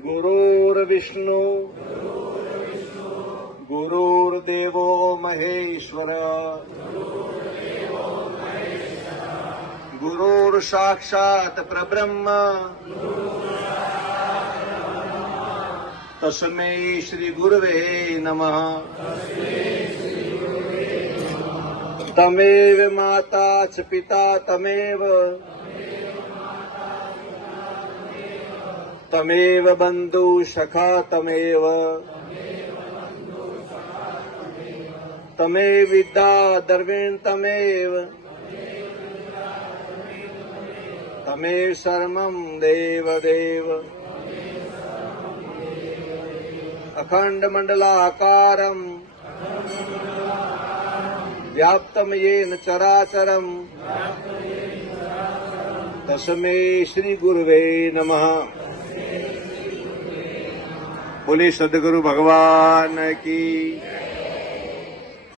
गुरुर्विष्णु गुरुर्देवो महेश्वर गुरुर्साक्षात् परब्रह्म तस्मै श्री गुरवे नमः। तमेव माता च पिता तमेव तमेव बंधु सखा तमेव तमेव विद्या द्रविण तमेव तमेव सर्वं देव देव। अखंड मंडलाकारं व्याप्तं येन चराचरं तस्मै श्री गुरुवे नमः। बोले सद्गुरु भगवान की।